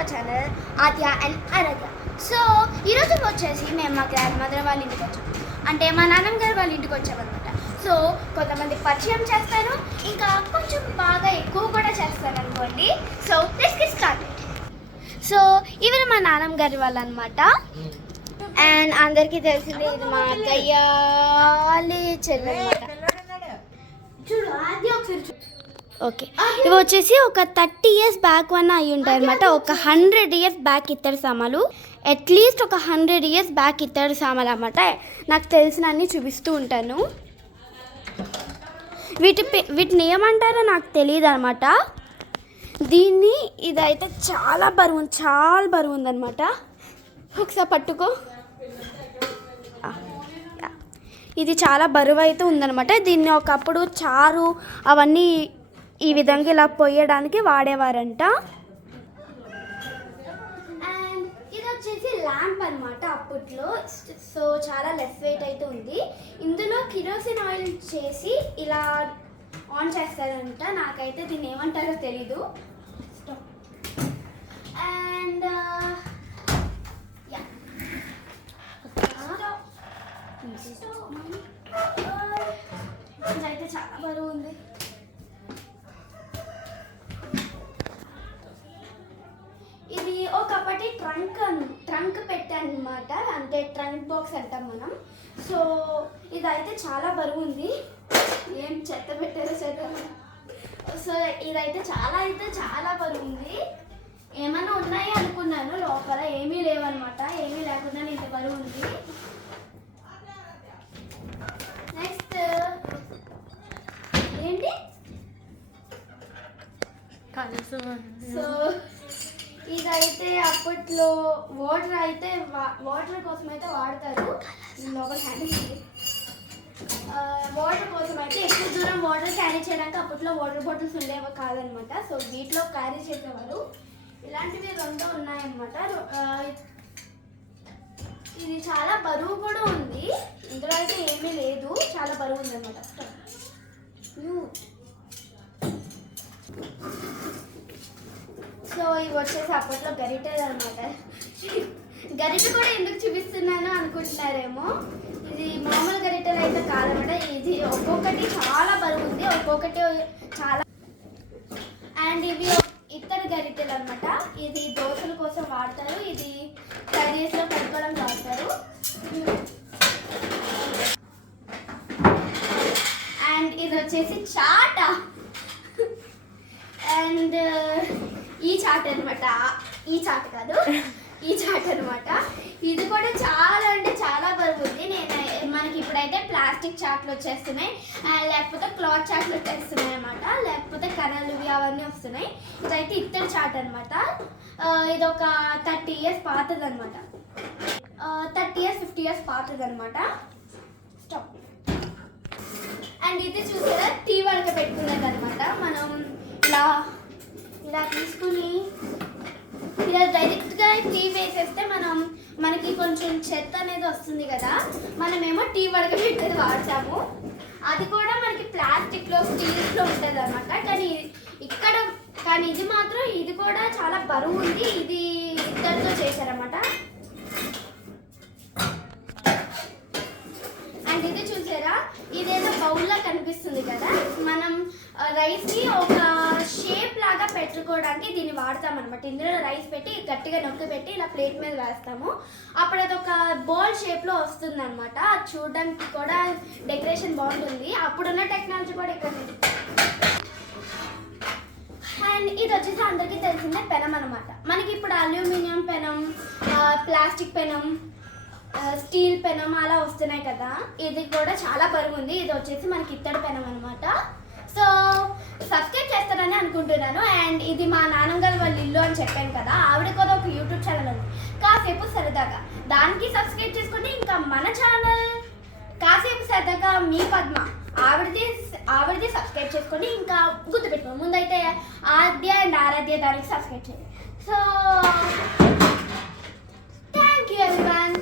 Hour channel Aadya and Aaradhya. So ఈరోజు వచ్చేసి మేము మా గ్రాండ్ మదర్ వాళ్ళ ఇంటికి వచ్చాం, అంటే మా నాన్నమ్మ గారు వాళ్ళ ఇంటికి వచ్చామన్నమాట. సో కొంతమంది పరిచయం చేస్తాను, ఇంకా కొంచెం బాగా ఎక్కువ కూడా చేస్తాను అనుకోండి. So let's get started. So ఇవి మా నాన్నమ్మ గారి వాళ్ళు అనమాట. అండ్ అందరికీ తెలిసిందే ఇది మా గయ్యాలి చెల్లి అనమాట. చూడు ఆద్య ఒకసారి చూడు. ఓకే, ఇవి వచ్చేసి ఒక 30 years బ్యాక్ వన్ అయి ఉంటాయి అనమాట. ఒక 100 years బ్యాక్ ఇత్తడి సామాలు, అట్లీస్ట్ ఒక 100 years బ్యాక్ ఇత్తడి సామాలు అనమాట. నాకు తెలిసిన అన్ని చూపిస్తూ ఉంటాను. వీటిని ఏమంటారో నాకు తెలియదు అనమాట. ఇదైతే చాలా బరువు ఉందన్నమాట. ఒకసారి పట్టుకో. ఇది చాలా బరువు అయితే ఉందన్నమాట. దీన్ని ఒకప్పుడు చారు అవన్నీ ఈ విధంగా ఇలా పోయడానికి వాడేవారంట. అండ్ ఇది వచ్చేసి ల్యాంప్ అనమాట అప్పట్లో. సో చాలా లెస్ వెయిట్ అయితే ఉంది. ఇందులో కిరోసిన్ ఆయిల్ చేసి ఇలా ఆన్ చేస్తారంట. నాకైతే దీన్ని ఏమంటారో తెలీదు. అండ్ ఇదైతే చాలా బరువు ఉంది. ఇది ఒకప్పటి ట్రంక్ పెట్టానమాట, అంటే ట్రంక్ బాక్స్ అంటాం మనం. సో ఇదైతే చాలా బరువు ఉంది. ఏం చెత్త పెట్టారో చెత్త. సో ఇదైతే చాలా బరువు ఉంది. ఏమన్నా ఉన్నాయి అనుకున్నాను, లోపల ఏమీ లేవన్నమాట. ఏమీ లేకుండా ఇంత బరువు ఉంది. నెక్స్ట్ ఏంటి? సో ఇదైతే అప్పట్లో వాటర్ కోసం అయితే వాడతారు. లోపల వాటర్ కోసం అయితే ఎక్కువ దూరం వాటర్ క్యారీ చేయడానికి అప్పట్లో వాటర్ బాటిల్స్ ఉండేవి కాదనమాట. సో వీటిలో క్యారీ చేసేవారు. ఇలాంటివి 2 ఉన్నాయన్నమాట. ఇది చాలా బరువు కూడా ఉంది. ఇందులో అయితే ఏమీ లేదు, చాలా బరువు ఉందన్నమాట. సో ఇవి వచ్చేసి అప్పట్లో గరిటెలు అనమాట. గరిటె కూడా ఎందుకు చూపిస్తున్నాను అనుకుంటున్నారేమో. ఇది మామూలు గరిటెలు అయితే కాదనమాట. ఇది ఒక్కొక్కటి చాలా బరువు ఉంది, ఒక్కొక్కటి చాలా. అండ్ ఇవి ఇత్తడి గరిటెలు అనమాట. ఇది దోశల కోసం వాడతారు, ఇది కర్రీస్లో పెట్టుకోవడం వాడతారు. అండ్ ఇది వచ్చేసి చాట. అండ్ ఈ చాట్ అనమాట. ఈ చాట్ కాదు, ఈ చాట్ అనమాట. ఇది కూడా చాలా అంటే చాలా బరువు ఉంది. మనకి ఇప్పుడైతే ప్లాస్టిక్ చాట్లు వచ్చేస్తున్నాయి, లేకపోతే క్లాత్ చాట్లు వచ్చేస్తున్నాయి అనమాట, లేకపోతే కర్రలు అవన్నీ వస్తున్నాయి. ఇదైతే ఇత్తడి చాట్ అనమాట. ఇది ఒక 30 years పాతది అనమాట. 30 years 50 years పాతది అనమాట. స్టాప్. అండ్ ఇది చూసారా, టీ వడక పెట్టుకునేది అనమాట. మనం ఇలా తీసుకుని ఇలా డైరెక్ట్గా టీ వేసేస్తే మనకి కొంచెం చెత్త అనేది వస్తుంది కదా. మనమేమో టీ వడక పెట్టేది వాడతాము. అది కూడా మనకి ప్లాస్టిక్లో స్టీల్స్లో ఉంటుంది అనమాట. కానీ ఇది మాత్రం ఇది కూడా చాలా బరువు ఉంది. ఇది ఇద్దరితో చేశారన్నమాట. అండ్ ఇది చూసారా, ఇదేదో బౌల్లా కనిపిస్తుంది కదా. మనం రైస్ని ఒక షేప్ లాగా పెట్టుకోవడానికి దీన్ని వాడతాం అనమాట. ఇందులో రైస్ పెట్టి గట్టిగా నొక్కి పెట్టి ఇలా ప్లేట్ మీద వేస్తాము. అప్పుడు అది ఒక బాల్ షేప్లో వస్తుంది అనమాట. అది చూడడానికి కూడా డెకరేషన్ బాగుంటుంది. అప్పుడున్న టెక్నాలజీ కూడా ఇక్కడ. అండ్ ఇది వచ్చేసి అందరికీ తెలిసిందే పెనం అనమాట. మనకి ఇప్పుడు అల్యూమినియం పెనం, ప్లాస్టిక్ పెనం, స్టీల్ పెనం అలా వస్తున్నాయి కదా. ఇది కూడా చాలా బరువు ఉంది. ఇది వచ్చేసి మనకి ఇత్తడి పెనం అనమాట. సో సబ్స్క్రైబ్ చేస్తారని అనుకుంటున్నాను. అండ్ ఇది మా నాన్నగారు వాళ్ళ ఇల్లు అని చెప్పాను కదా, ఆవిడ కూడా ఒక యూట్యూబ్ ఛానల్ ఉంది, కాసేపు సరదాగా. దానికి సబ్స్క్రైబ్ చేసుకోండి. ఇంకా మన ఛానల్ కాసేపు సరదాగా మీ పద్మ, ఆవిడది సబ్స్క్రైబ్ చేసుకోండి. ఇంకా గుర్తుపెట్టుకోండి, ముందైతే ఆద్య అండ్ ఆరాధ్య దానికి సబ్స్క్రైబ్ చేయండి. So thank you everyone.